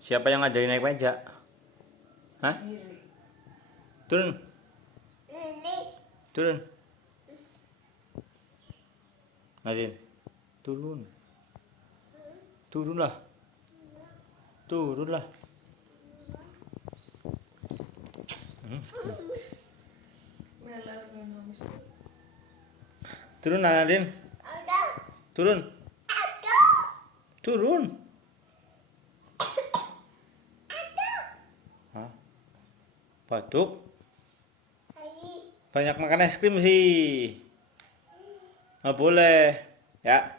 Siapa yang ngajarin naik meja? Hah? Turun. Turun. Nadine. Turun. Turunlah. Turunlah. Turun Nadine. Turun. Turun. Hah? Batuk. Banyak makan es krim sih. Nggak boleh. Ya.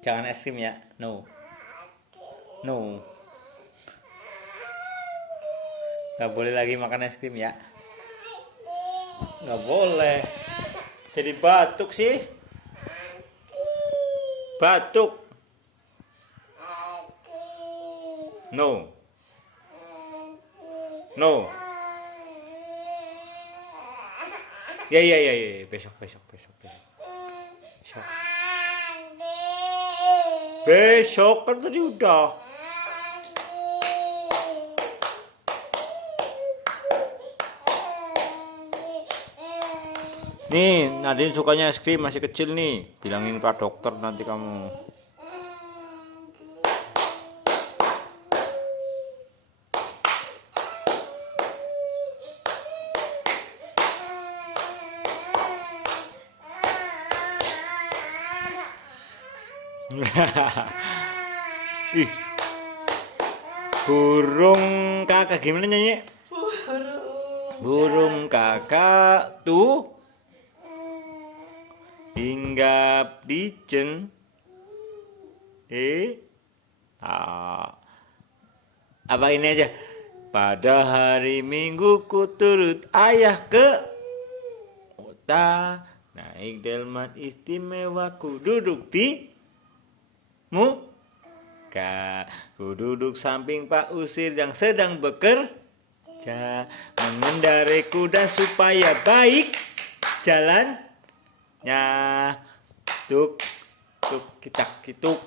Jangan es krim ya. No. No. Nggak boleh lagi makan es krim ya. Nggak boleh. Jadi batuk sih. Batuk. No. No. Ya. Besok. Besok kan tadi udah. Nih, Nadine sukanya es krim masih kecil nih. Bilangin Pak Dokter nanti kamu. Ih, burung kakak gimana nyanyi? Burung kakak tuh hinggap di cen apa ini aja. Pada hari Minggu ku turut ayah ke kota, naik delman istimewa ku duduk di muka, ku duduk samping Pak Usir yang sedang bekerja, mengendarai kuda supaya baik jalannya. Tuk kitak tuk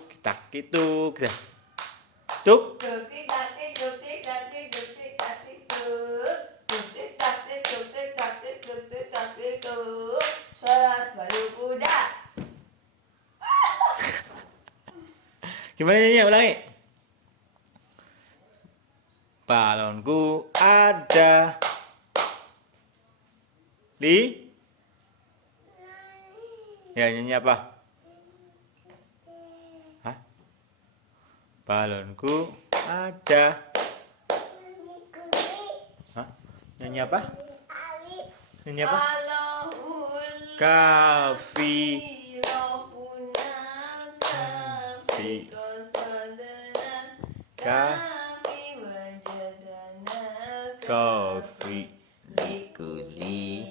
gimana nyanyi ulangi. Balonku ada di ya nyanyi apa? Hah? Balonku ada. Hah? Nyanyi apa? Nyanyi apa? Kafi. Kopi likuli